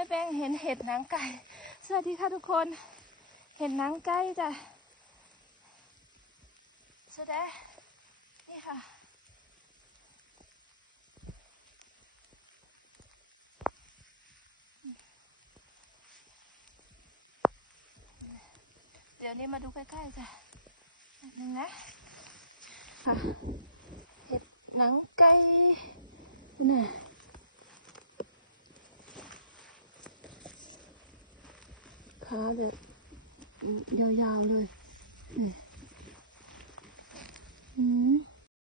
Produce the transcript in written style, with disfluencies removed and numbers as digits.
ม่แป้งเห็นเห็ดหนังไก่สวัสดีค่ะทุกคนเห็ดหนังไก่จ้ะสุดแดนี่ค่ะเดี๋ยวนี้มาดูใกล้ๆจ้ะนึงนะค่ะเห็ดหนังไก่น่ะขาแบบยาวๆเลยนี่